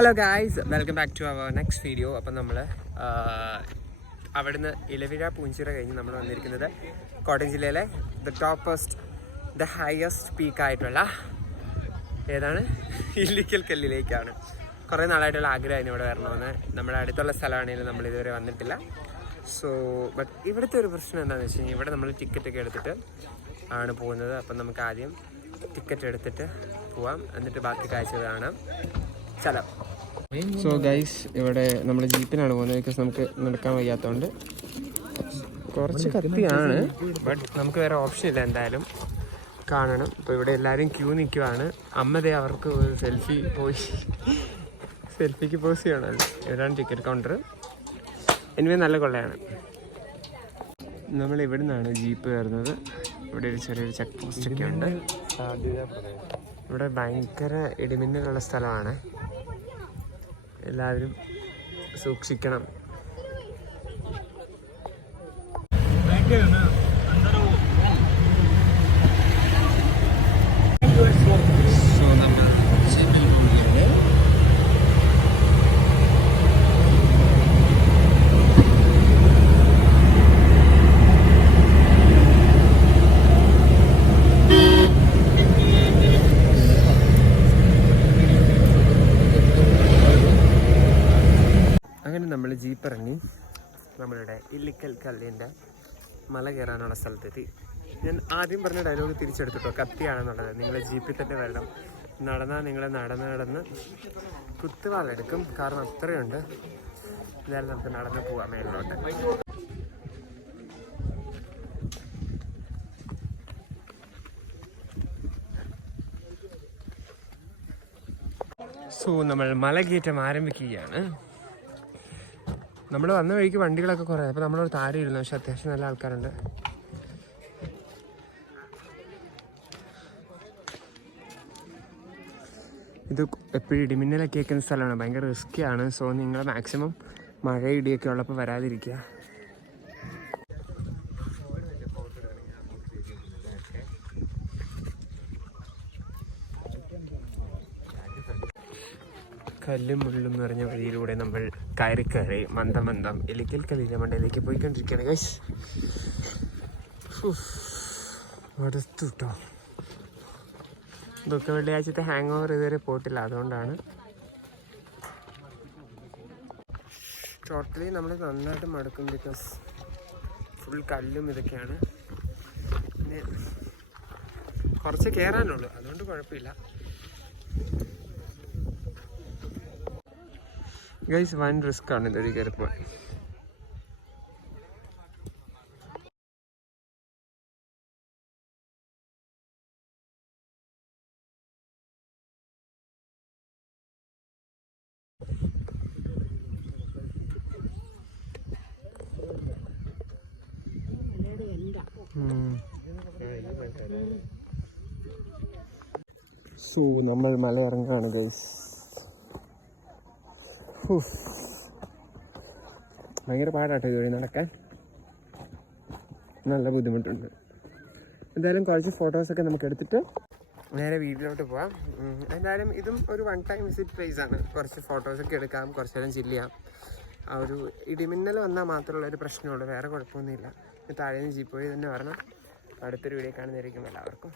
Hello guys, welcome back to our next video. അപ്പം നമ്മൾ അവിടുന്ന് ഇലവിഴ പൂഞ്ചിറ കഴിഞ്ഞ് നമ്മൾ വന്നിരിക്കുന്നത് കോട്ടയം ജില്ലയിലെ ദ ഹയസ്റ്റ് പീക്കായിട്ടുള്ള ഏതാണ് ഇല്ലിക്കൽ കല്ലിലേക്കാണ്. കുറേ നാളായിട്ടുള്ള ആഗ്രഹമായിരുന്നു ഇവിടെ വരണമെന്ന്. നമ്മുടെ അടുത്തുള്ള സ്ഥലമാണെങ്കിലും നമ്മൾ ഇതുവരെ വന്നിട്ടില്ല. ബട്ട് ഇവിടുത്തെ ഒരു പ്രശ്നം എന്താണെന്ന് വെച്ച് കഴിഞ്ഞാൽ ഇവിടെ നമ്മൾ ടിക്കറ്റൊക്കെ എടുത്തിട്ട് ആണ് പോകുന്നത്. അപ്പം നമുക്ക് ആദ്യം ടിക്കറ്റ് എടുത്തിട്ട് പോവാം, എന്നിട്ട് ബാക്കി കാഴ്ചകൾ കാണാം. ചലോ. സോ ഗൈസ്, ഇവിടെ നമ്മൾ ജീപ്പിനാണ് പോകുന്നത്. ബിക്കോസ് നമുക്ക് നടക്കാൻ വയ്യാത്തതുകൊണ്ട് കുറച്ച് കത്തിയാണ്, ബട്ട് നമുക്ക് വേറെ ഓപ്ഷൻ ഇല്ല, എന്തായാലും കാണണം. ഇപ്പോൾ ഇവിടെ എല്ലാവരും ക്യൂ നിൽക്കുവാണ്. അമ്മതേ അവർക്ക് ഒരു സെൽഫിക്ക് പോസ് ചെയ്യണമല്ലോ. ഇവിടെയാണ് ടിക്കറ്റ് കൗണ്ടർ. എനിവേ നല്ല കൊള്ളയാണ്. നമ്മൾ ഇവിടെ നിന്നാണ് ജീപ്പ് കയറുന്നത്. ഇവിടെ ഒരു ചെറിയൊരു ചെക്ക് പോസ്റ്റൊക്കെ ഉണ്ട്. ഇവിടെ ഭയങ്കര ഇടിമിന്നലുള്ള സ്ഥലമാണ്, എല്ലാവരും സൂക്ഷിക്കണം. അങ്ങനെ നമ്മൾ ജീപ്പ് ഇറങ്ങി നമ്മളുടെ ഇല്ലിക്കൽ കല്ലിൻ്റെ മല കയറാനുള്ള സ്ഥലത്തെത്തി. ഞാൻ ആദ്യം പറഞ്ഞ ഡയലോഗ് തിരിച്ചെടുത്തിട്ടോ, കത്തിയാണെന്നുള്ളത്. നിങ്ങൾ ജീപ്പിൽ തന്നെ വരണം. നടന്നാൽ നിങ്ങൾ നടന്ന് കുത്തുവാളെടുക്കും, കാരണം അത്രയുണ്ട്. എന്തായാലും നമുക്ക് നടന്ന് പോവാം മേലോട്ട്. നമ്മൾ മലകയറ്റം ആരംഭിക്കുകയാണ്. നമ്മൾ വന്ന വഴിക്ക് വണ്ടികളൊക്കെ കുറേ, അപ്പോൾ നമ്മളൊരു താരം ഇരുന്നു. പക്ഷെ അത്യാവശ്യം നല്ല ആൾക്കാരുണ്ട്. ഇത് എപ്പോഴും ഇടിമിന്നലൊക്കെ കേൾക്കുന്ന സ്ഥലമാണ്, ഭയങ്കര റിസ്ക്കിയാണ്. സോ നിങ്ങൾ മാക്സിമം മഴ ഇടിയൊക്കെ ഉള്ളപ്പോൾ വരാതിരിക്കുക. കല്ലും മുള്ളും നിറഞ്ഞ വഴിയിലൂടെ നമ്മൾ കയറി മന്ദം ഇല്ലിക്കൽ കല്ലിൻ്റെ മണ്ടയിലേക്ക് പോയിക്കൊണ്ടിരിക്കുകയാണ് ഗൈസ്. അടുത്തു കേട്ടോ. ഇതൊക്കെ വെള്ളിയാഴ്ചത്തെ ഹാങ് ഓവർ ഇതുവരെ പോയിട്ടില്ല, അതുകൊണ്ടാണ്. ടോട്ടലി നമ്മൾ നന്നായിട്ട് മടുക്കും, ബിക്കോസ് ഫുൾ കല്ലും ഇതൊക്കെയാണ്. പിന്നെ കുറച്ച് കയറാനുള്ളൂ, അതുകൊണ്ട് കുഴപ്പമില്ല. ഗൈസ്, വൻ റിസ്ക് ആണ് ഇതൊരു കയറിപ്പോൾ. നമ്മൾ മല ഇറങ്ങാണ് ഗൈസ്. ഭയങ്കര പാടാട്ടോ ഇതുവഴി നടക്കാൻ, നല്ല ബുദ്ധിമുട്ടുണ്ട്. എന്തായാലും കുറച്ച് ഫോട്ടോസൊക്കെ നമുക്ക് എടുത്തിട്ട് നേരെ വീട്ടിലോട്ട് പോവാം. എന്തായാലും ഇതും ഒരു വൺ ടൈം വിസിറ്റ് പ്ലേസ് ആണ്. കുറച്ച് ഫോട്ടോസൊക്കെ എടുക്കാം, കുറച്ച് നേരം ചില്ല് ചെയ്യാം. ആ ഒരു ഇടിമിന്നൽ വന്നാൽ മാത്രമുള്ളൊരു പ്രശ്നമുള്ളൂ, വേറെ കുഴപ്പമൊന്നുമില്ല. താഴേന്ന് ജീപ്പ് വഴി തന്നെ വരണം. അടുത്തൊരു വീഡിയോ കാണുന്നതായിരിക്കും എല്ലാവർക്കും.